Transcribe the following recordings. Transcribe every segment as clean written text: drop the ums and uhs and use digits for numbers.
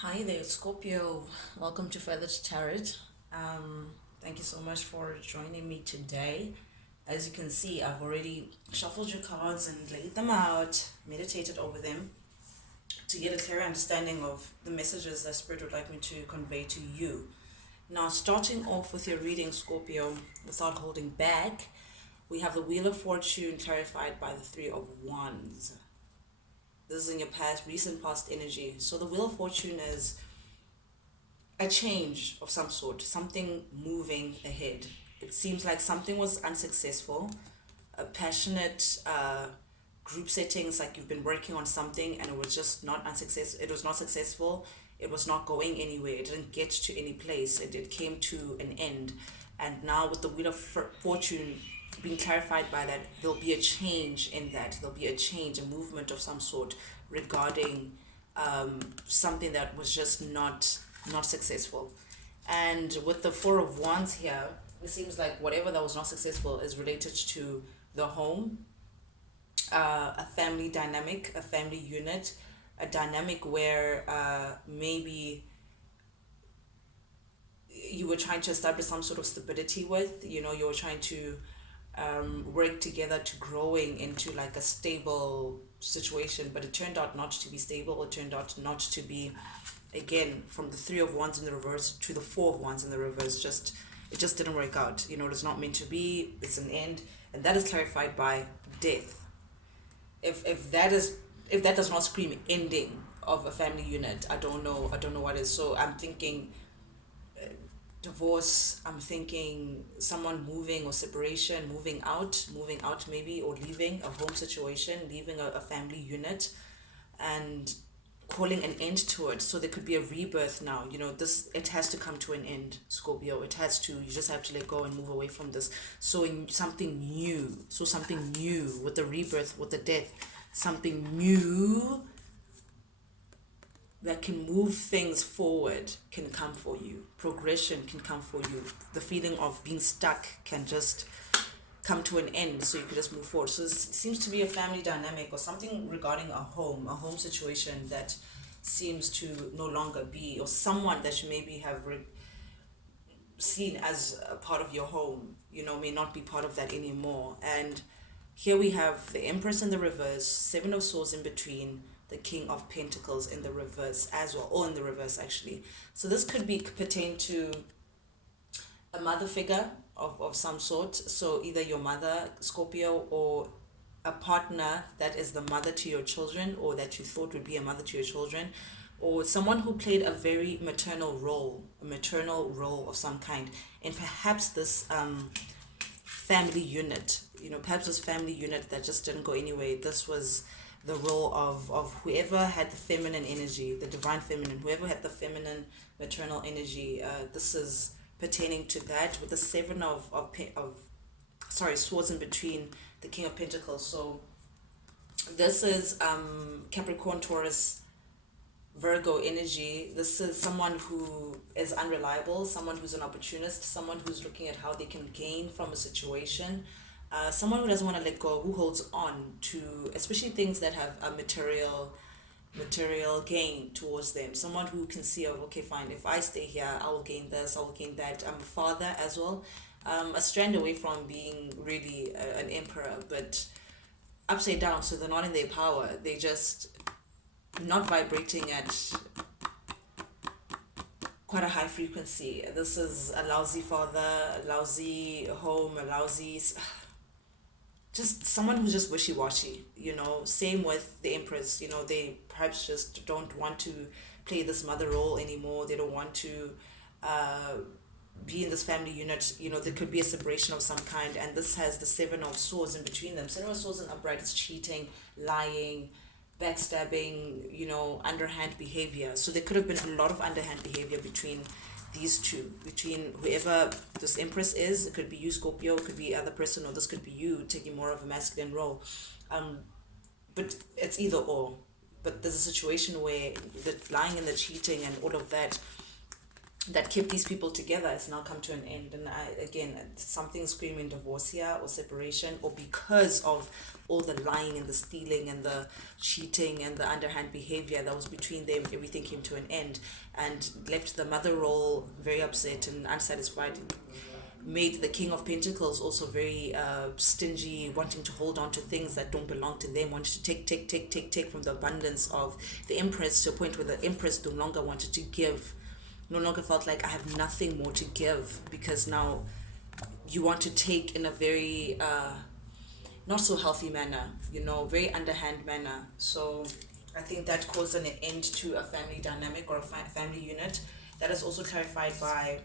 Hi there, Scorpio. Welcome to Feathered Tarot. Thank you so much for joining me today. As you can see, I've already shuffled your cards and laid them out, meditated over them to get a clear understanding of the messages that Spirit would like me to convey to you. Now, starting off with your reading, Scorpio, without holding back, we have the Wheel of Fortune clarified by the Three of Wands. This is in your recent past energy. So the Wheel of Fortune is a change of some sort, something moving ahead. It seems like something was unsuccessful, a passionate group settings, like you've been working on something and it was just not unsuccessful. It was not successful. It was not going anywhere. It didn't get to any place. It came to an end. And now with the Wheel of Fortune being clarified by that, there'll be a change in that. There'll be a change, a movement of some sort regarding something that was just not successful. And with the Four of Wands here, it seems like whatever that was not successful is related to the home, a family dynamic, a family unit, a dynamic where maybe you were trying to establish some sort of stability with, you were trying to work together to growing into like a stable situation, but it turned out not to be stable. It turned out not to be, again, from the Three of Wands in the reverse to the Four of Wands in the reverse. It just didn't work out. It's not meant to be. It's an end, and that is clarified by death. If that does not scream ending of a family unit, I don't know what is. So I'm thinking divorce. I'm thinking someone moving or separation, moving out maybe, or leaving a home situation, leaving a family unit, and calling an end to it. So there could be a rebirth now. This, it has to come to an end, Scorpio. It has to. You just have to let go and move away from this. So in something new. So something new with the rebirth, with the death, something new that can move things forward can come for you. Progression can come for you. The feeling of being stuck can just come to an end, so you could just move forward. So it seems to be a family dynamic or something regarding a home situation that seems to no longer be, or someone that you maybe have seen as a part of your home, may not be part of that anymore. And here we have the Empress in the reverse, Seven of Swords in between, the King of Pentacles in the reverse as well, or in the reverse actually. So this could be pertain to a mother figure of some sort. So either your mother, Scorpio, or a partner that is the mother to your children, or that you thought would be a mother to your children, or someone who played a very maternal role of some kind. And perhaps this family unit, perhaps this family unit that just didn't go anywhere. This was the role of whoever had the feminine energy, the divine feminine, whoever had the feminine maternal energy. This is pertaining to that with the seven of swords in between, the King of Pentacles. So this is Capricorn, Taurus, Virgo energy. This is someone who is unreliable, someone who's an opportunist, someone who's looking at how they can gain from a situation, someone who doesn't want to let go, who holds on to especially things that have a material gain towards them. Someone who can see of, okay, fine, if I stay here, I will gain this, I will gain that. I'm a father as well, a strand away from being really an emperor, but upside down. So they're not in their power. They just not vibrating at quite a high frequency. This is a lousy father, a lousy home, a lousy, just someone who's just wishy-washy. Same with the Empress. They perhaps just don't want to play this mother role anymore. They don't want to be in this family unit. There could be a separation of some kind, and this has the Seven of Swords in between them. Seven of Swords in upright is cheating, lying, backstabbing, underhand behavior. So there could have been a lot of underhand behavior between these two, between whoever this Empress is. It could be you, Scorpio, it could be other person, or this could be you taking more of a masculine role. But it's either or. But there's a situation where the lying and the cheating and all of that that kept these people together has now come to an end. And again, something screaming divorce here or separation, or because of all the lying and the stealing and the cheating and the underhand behavior that was between them, everything came to an end and left the mother role very upset and unsatisfied. Made the King of Pentacles also very stingy, wanting to hold on to things that don't belong to them, wanting to take from the abundance of the Empress, to a point where the Empress no longer wanted to give, no longer felt like I have nothing more to give, because now you want to take in a very not so healthy manner, very underhand manner. So I think that caused an end to a family dynamic or a family unit. That is also clarified by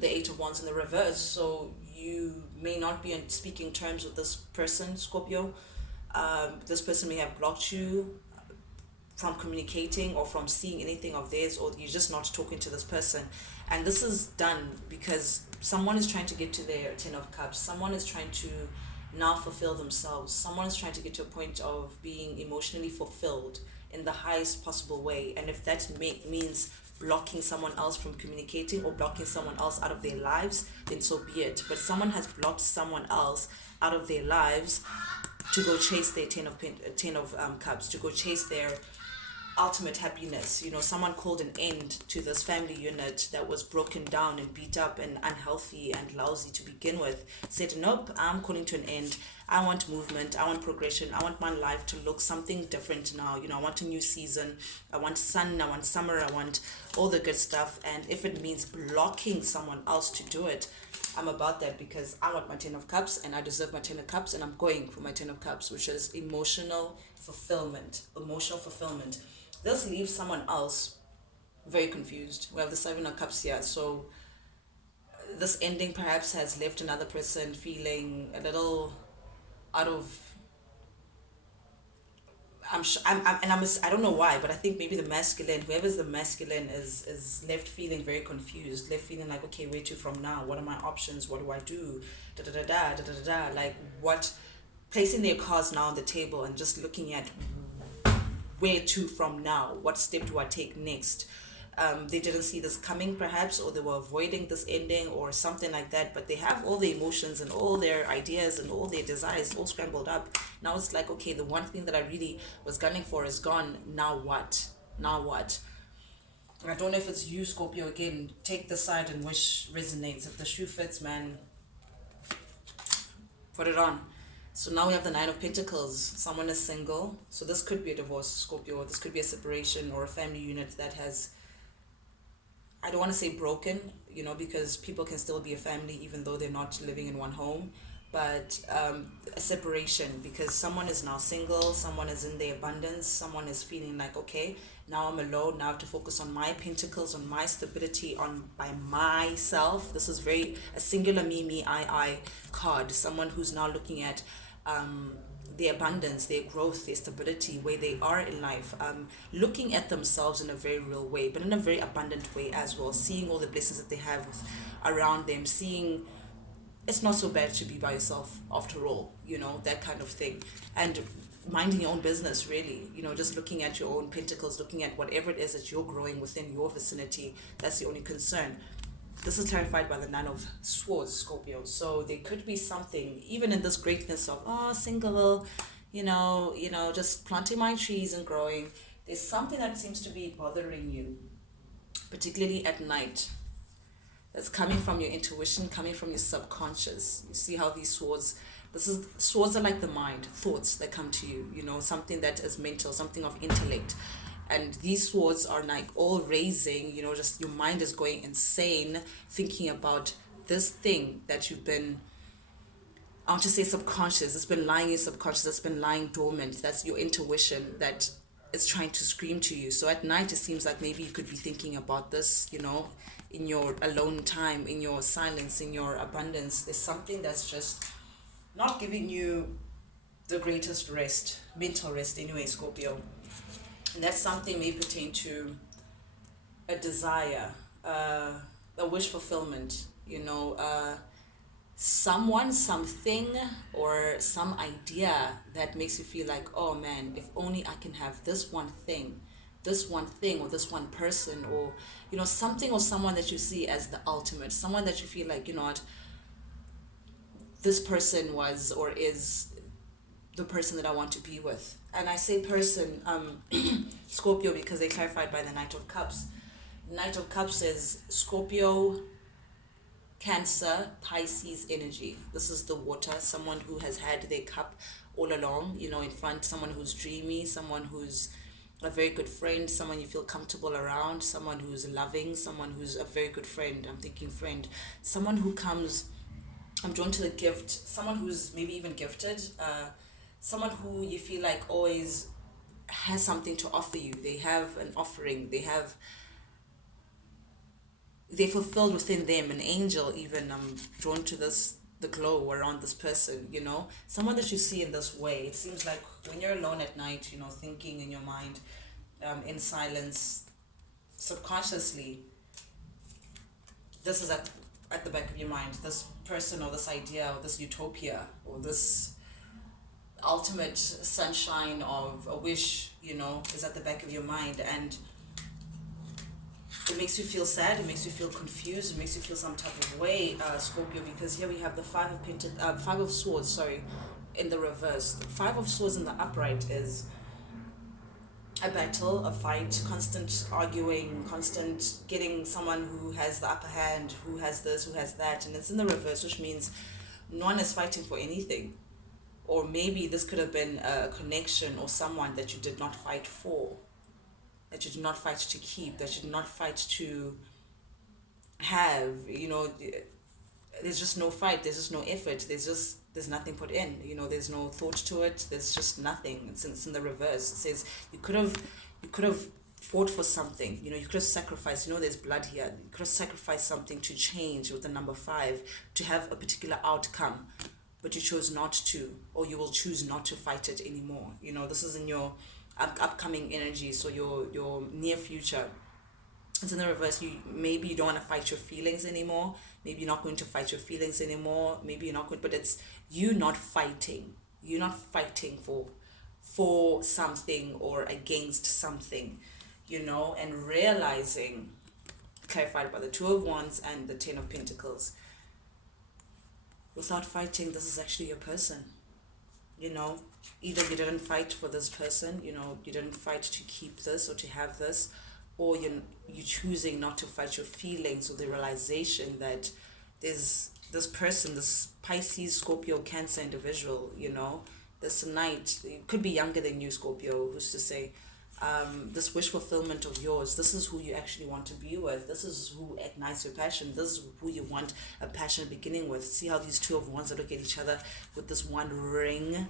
the Eight of Wands in the reverse. So you may not be on speaking terms with this person, Scorpio. This person may have blocked you from communicating or from seeing anything of theirs, or you're just not talking to this person. And this is done because someone is trying to get to their Ten of Cups. Someone is trying to now fulfill themselves. Someone is trying to get to a point of being emotionally fulfilled in the highest possible way. And if that means blocking someone else from communicating or blocking someone else out of their lives, then so be it. But someone has blocked someone else out of their lives to go chase their ten of cups, to go chase their ultimate happiness. Someone called an end to this family unit that was broken down and beat up and unhealthy and lousy to begin with. Said, nope, I'm calling to an end. I want movement, I want progression, I want my life to look something different now. I want a new season, I want sun, I want summer, I want all the good stuff. And if it means blocking someone else to do it, I'm about that, because I want my Ten of Cups and I deserve my Ten of Cups, and I'm going for my Ten of Cups, which is emotional fulfillment. This leaves someone else very confused. We have the Seven of Cups here. So this ending perhaps has left another person feeling a little out of, I don't know why, but I think maybe the masculine, whoever's the masculine, is left feeling very confused, left feeling like, okay, where to from now? What are my options? What do I do? Da da da da da da da. Like, what, placing their cards now on the table and just looking at where to from now. What step do I take next? They didn't see this coming perhaps, or they were avoiding this ending or something like that, but they have all the emotions and all their ideas and all their desires all scrambled up. Now it's like, okay, the one thing that I really was gunning for is gone. Now what? I don't know if it's you, Scorpio. Again, take the side and which resonates. If the shoe fits, man, put it on. So now we have the Nine of Pentacles. Someone is single. So this could be a divorce, Scorpio. This could be a separation or a family unit that has, I don't want to say broken, because people can still be a family even though they're not living in one home. But a separation, because someone is now single, someone is in their abundance, someone is feeling like, okay, now I'm alone, now I have to focus on my pentacles, on my stability, by myself. This is very a singular me, I card. Someone who's now looking at their abundance, their growth, their stability, where they are in life, looking at themselves in a very real way, but in a very abundant way as well, seeing all the blessings that they have around them, seeing it's not so bad to be by yourself after all, that kind of thing. And minding your own business, really, just looking at your own pentacles, looking at whatever it is that you're growing within your vicinity. That's the only concern. This is clarified by the Nine of Swords, Scorpio. So there could be something, even in this greatness of, single, just planting my trees and growing. There's something that seems to be bothering you, particularly at night. That's coming from your intuition, coming from your subconscious. You see how these swords, swords are like the mind, thoughts that come to you, something that is mental, something of intellect. And these swords are like all raising, just your mind is going insane thinking about this thing that you've been, I want to say subconscious, it's been lying in your subconscious, it's been lying dormant. That's your intuition that is trying to scream to you. So at night, it seems like maybe you could be thinking about this, in your alone time, in your silence, in your abundance. There's something that's just not giving you the greatest rest, mental rest anyway, Scorpio. And that something may pertain to a desire, a wish fulfillment, someone, something, or some idea that makes you feel like, oh man, if only I can have this one thing, this one thing or this one person, or something or someone that you see as the ultimate, someone that you feel like, what, this person was or is the person that I want to be with. And I say person, Scorpio, because they clarified by the Knight of Cups. Knight of Cups is Scorpio, Cancer, Pisces energy. This is the water, someone who has had their cup all along, in front, someone who's dreamy, someone who's a very good friend, someone you feel comfortable around, someone who's loving, someone who's a very good friend. I'm thinking friend, someone who comes, I'm drawn to the gift, someone who's maybe even gifted, someone who you feel like always has something to offer you. They have an offering, they fulfilled within them an angel. Even I'm drawn to the glow around this person, someone that you see in this way. It seems like when you're alone at night, thinking in your mind, in silence, subconsciously, this is at the back of your mind, this person or this idea or this utopia or this ultimate sunshine of a wish, is at the back of your mind. And it makes you feel sad, it makes you feel confused, it makes you feel some type of way, Scorpio, because here we have the Five of Swords, sorry, in the reverse. The Five of Swords in the upright is a battle, a fight, constant arguing, constant getting someone who has the upper hand, who has this, who has that, and it's in the reverse, which means no one is fighting for anything. Or maybe this could have been a connection or someone that you did not fight for, that you did not fight to keep, that you did not fight to have. There's just no fight, there's just no effort, there's nothing put in, there's no thought to it, there's just nothing. It's in the reverse. It says you could have fought for something, you could have sacrificed, there's blood here, you could have sacrificed something to change with the number 5, to have a particular outcome, but you chose not to, or you will choose not to fight it anymore. This is in your upcoming energy, so your near future. It's in the reverse. Maybe you don't want to fight your feelings anymore. Maybe you're not going to fight your feelings anymore. Maybe you're not going, but it's you not fighting. You're not fighting for something or against something, and realizing, clarified by the Two of Wands and the Ten of Pentacles. Without fighting, this is actually your person. Either you didn't fight for this person, you didn't fight to keep this or to have this, or you're choosing not to fight your feelings, or the realization that there's this person, this Pisces, Scorpio, Cancer individual, this Knight, it could be younger than you, Scorpio, who's to say, this wish fulfillment of yours, this is who you actually want to be with, this is who ignites your passion, this is who you want a passionate beginning with. See how these Two of Wands look at each other with this one ring,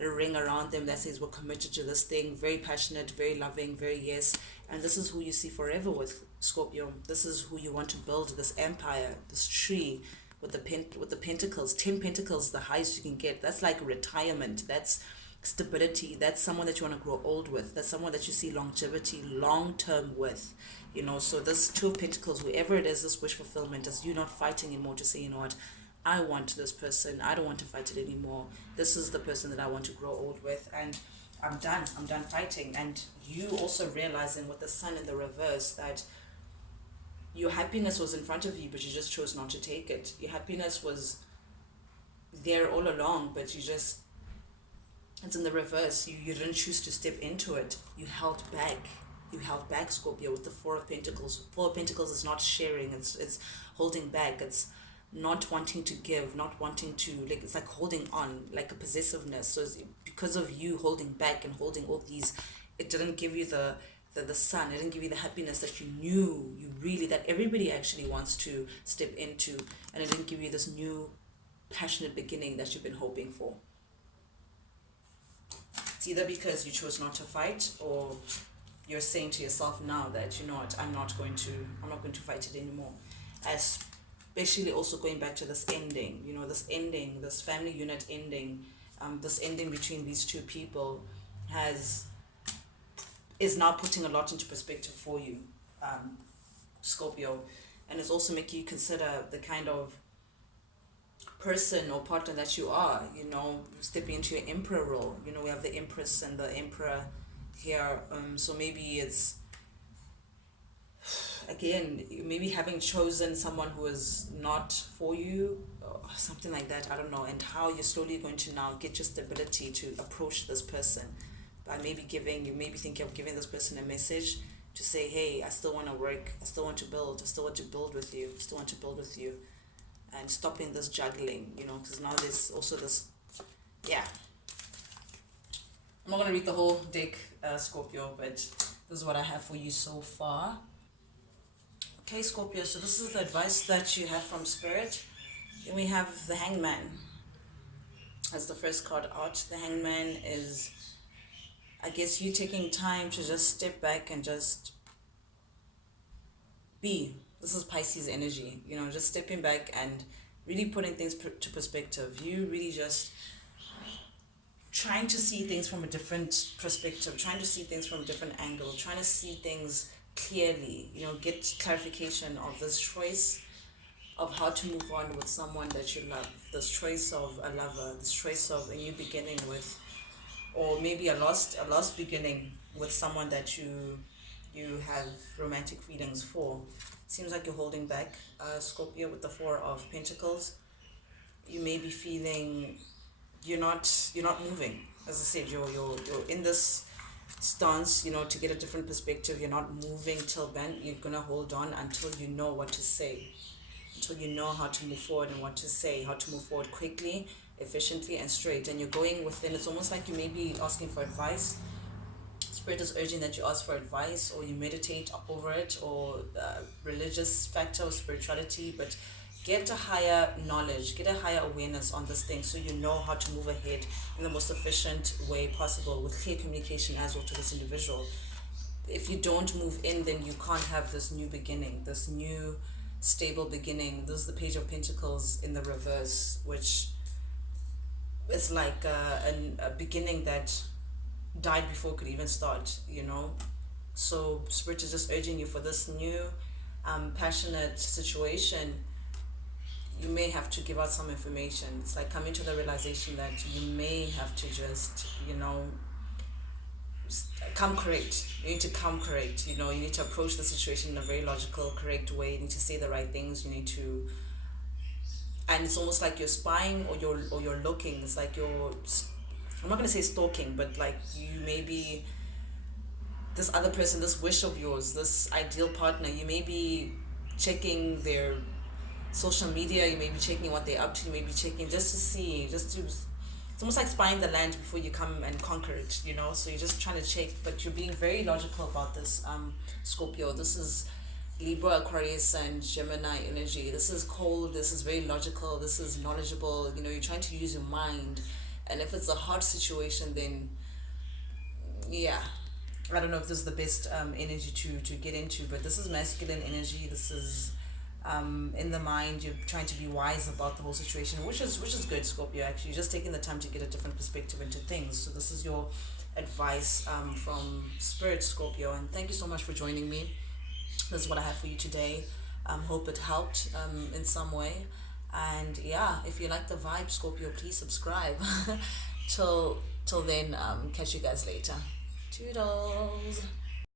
a ring around them that says we're committed to this thing, very passionate, very loving, very yes. And this is who you see forever with, Scorpio. This is who you want to build this empire, this tree with the pentacles. 10 pentacles, the highest you can get. That's like retirement, that's stability, that's someone that you want to grow old with, that's someone that you see longevity, long term with. So this Two of Pentacles, whoever it is, this wish fulfillment is you not fighting anymore to say, what, I want this person, I don't want to fight it anymore, this is the person that I want to grow old with, and I'm done fighting. And you also realizing with the Sun in the reverse that your happiness was in front of you, but you just chose not to take it. Your happiness was there all along, but it's in the reverse. You didn't choose to step into it. You held back. Scorpio, with the Four of Pentacles. Four of Pentacles is not sharing, it's holding back, it's not wanting to give, not wanting to, like, it's like holding on, like a possessiveness. So because of you holding back and holding all these, it didn't give you the Sun, it didn't give you the happiness that you knew you really, that everybody actually wants to step into, and it didn't give you this new passionate beginning that you've been hoping for. It's either because you chose not to fight, or you're saying to yourself now that, what, I'm not going to fight it anymore. Especially also going back to this ending, this family unit ending, this ending between these two people is now putting a lot into perspective for you, Scorpio, and it's also making you consider the kind of person or partner that you are, stepping into your emperor role. We have the Empress and the Emperor here. So maybe it's, again, maybe having chosen someone who is not for you or something like that, I don't know, and how you're slowly going to now get your stability to approach this person by maybe giving, you maybe think of giving this person a message to say, hey, I still want to work, I still want to build, I still want to build with you, I still want to build with you, and stopping this juggling, because now there's also this, yeah. I'm not going to read the whole deck, Scorpio, but this is what I have for you so far. Okay, Scorpio, so this is the advice that you have from Spirit. Then we have the Hangman as the first card out. The Hangman is, I guess, you taking time to just step back and just be. This is Pisces energy, just stepping back and really putting things to perspective. You really just trying to see things from a different perspective, trying to see things from a different angle, trying to see things clearly, get clarification of this choice of how to move on with someone that you love, this choice of a lover, this choice of a new beginning with, or maybe a lost beginning with someone that you have romantic feelings for. Seems like you're holding back, Scorpio, with the Four of Pentacles. You may be feeling you're not moving. As I said, you're in this stance, to get a different perspective. You're not moving till then. You're gonna hold on until you know what to say, until you know how to move forward and what to say, how to move forward quickly, efficiently, and straight. And you're going within. It's almost like you may be asking for advice. Spirit is urging that you ask for advice, or you meditate over it, or religious factor or spirituality, but get a higher knowledge, get a higher awareness on this thing, so you know how to move ahead in the most efficient way possible with clear communication as well to this individual. If you don't move in, then you can't have this new beginning, this new stable beginning. This is the Page of Pentacles in the reverse, which is like a beginning that died before it could even start, So Spirit is just urging you for this new passionate situation. You may have to give out some information. It's like coming to the realization that you may have to just, come correct. You need to come correct. You need to approach the situation in a very logical, correct way. You need to say the right things. You need to, and it's almost like you're spying, or you're looking. It's like you're, I'm not gonna say stalking, but like you may be this other person, this wish of yours, this ideal partner. You may be checking their social media, you may be checking what they're up to, you may be checking just to see, it's almost like spying the land before you come and conquer it, so you're just trying to check, but you're being very logical about this, Scorpio. This is Libra, Aquarius, and Gemini energy. This is cold, this is very logical, this is knowledgeable, you're trying to use your mind, and if it's a hard situation, then yeah, I don't know if this is the best energy to get into, but this is masculine energy. This is in the mind. You're trying to be wise about the whole situation, which is good, Scorpio. Actually, just taking the time to get a different perspective into things. So this is your advice from Spirit, Scorpio, and thank you so much for joining me. This is what I have for you today. Hope it helped in some way. And yeah, if you like the vibe, Scorpio, please subscribe. till then, catch you guys later. Toodles.